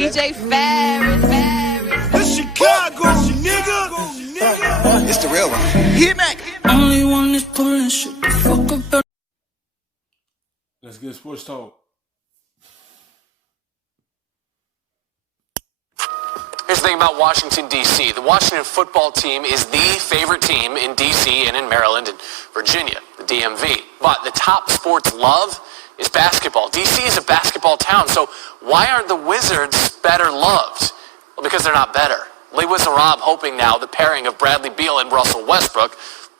DJ Ferris. It's Chicago, nigga. It's the real one. Hit me. Only one is pulling shit the fuck up. Let's get sports talk. Here's the thing about Washington, D.C. The Washington football team is the favorite team in D.C. and in Maryland and Virginia, the DMV. But the top sports love is basketball. D.C. is a basketball town, so why aren't the Wizards better loved? Well, because they're not better. Lee Wiz and Rob hoping now the pairing of Bradley Beal and Russell Westbrook,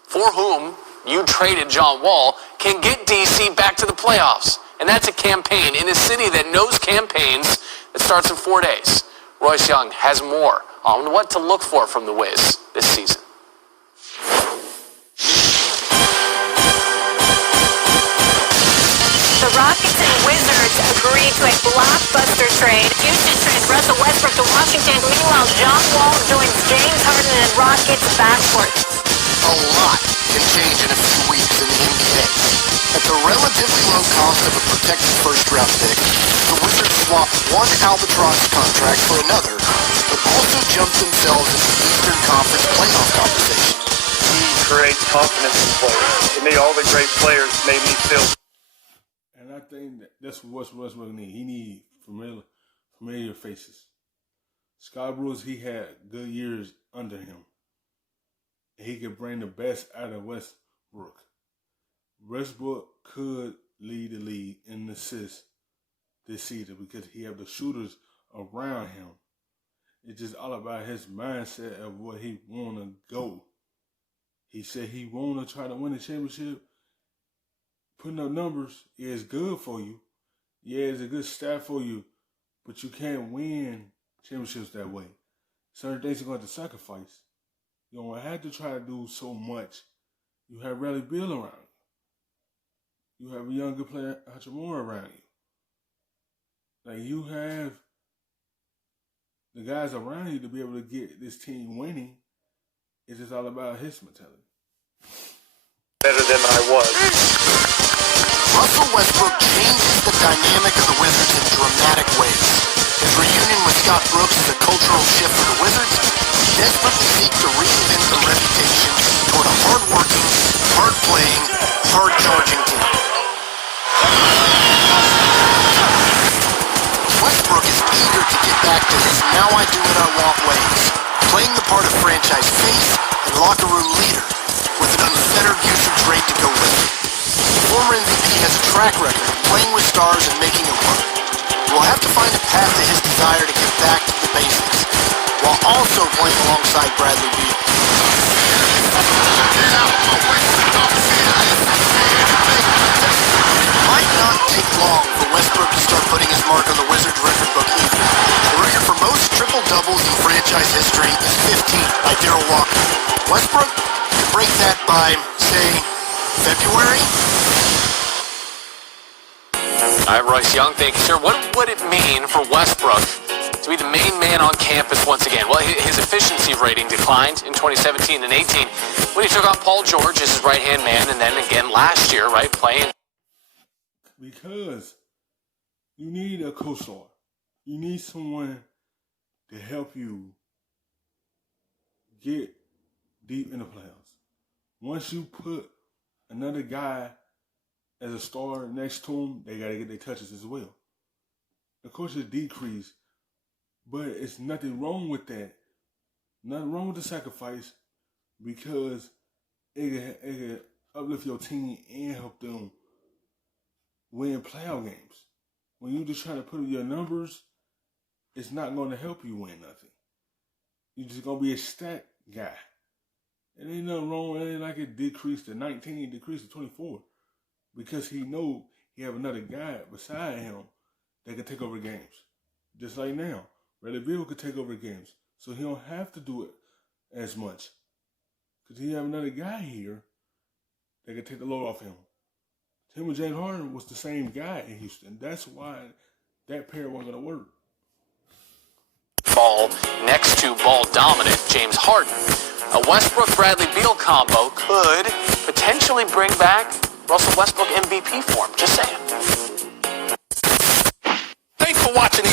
for whom you traded John Wall, can get D.C. back to the playoffs. And that's a campaign in a city that knows campaigns that starts in 4 days. Royce Young has more on what to look for from the Wiz this season. The Rockets and Wizards agreed to a blockbuster trade. Houston traded Russell Westbrook to Washington. Meanwhile, John Wall joins James Harden and Rockets backcourt. A lot can change in a few weeks in the NBA. At the relatively low cost of a protected first-round pick, the Wizards swapped one albatross contract for another, but also jumped themselves into the Eastern Conference playoff conversation. He creates confidence in players. To me, all the great players made me feel. And I think that's what Westbrook needs. He needs familiar faces. Scott Brooks, he had good years under him. And he could bring the best out of Westbrook. Westbrook could lead the league in assists this season because he have the shooters around him. It's just all about his mindset of where he want to go. He said he want to try to win a championship. Putting up numbers is good for you. Yeah, it's a good stat for you, but you can't win championships that way. Certain things you're going to have to sacrifice. You don't have to try to do so much. You have Bradley Beal around you. You have a young good player, Hachimura, around you. Like, you have the guys around you to be able to get this team winning. It's just all about his mentality. Better than I was. Russell Westbrook changes the dynamic of the Wizards in dramatic ways. His reunion with Scott Brooks is a cultural shift for the Wizards, who desperately seek to reinvent their reputation toward a hard-working, hard-playing, hard-charging team. Westbrook is eager to get back to his now-I-do-what-I-want ways, playing the part of franchise face and locker room leader, with an unfettered usage rate to go with it. The former MVP has a track record of playing with stars and making it work. We'll have to find a path to his desire to get back to the basics, while also playing alongside Bradley Beal. Might not take long for Westbrook to start putting his mark on the Wizards record book either. The record for most triple-doubles in franchise history is 15 by Darrell Walker. Westbrook could break that by, say, February? All right, Royce Young, thank you, sir. What would it mean for Westbrook to be the main man on campus once again? Well, his efficiency rating declined in 2017 and 18 when he took on Paul George as his right-hand man, and then again last year, right, playing. Because you need a co-star. You need someone to help you get deep in the playoffs. Once you put another guy as a star next to him, they got to get their touches as well. Of course, it's decreased, but it's nothing wrong with that. Nothing wrong with the sacrifice because it can uplift your team and help them win playoff games. When you just try to put up your numbers, it's not going to help you win nothing. You're just going to be a stat guy. It ain't nothing wrong. It ain't like it decreased to 19, decreased to 24. Because he know he have another guy beside him that can take over games. Just like now. Bradley Beal could take over games. So he don't have to do it as much. Because he have another guy here that can take the load off him. Him and James Harden was the same guy in Houston. That's why that pair wasn't going to work. Ball next to ball dominant James Harden. A Westbrook-Bradley Beal combo could potentially bring back Russell Westbrook MVP form. Just saying. Thanks for watching the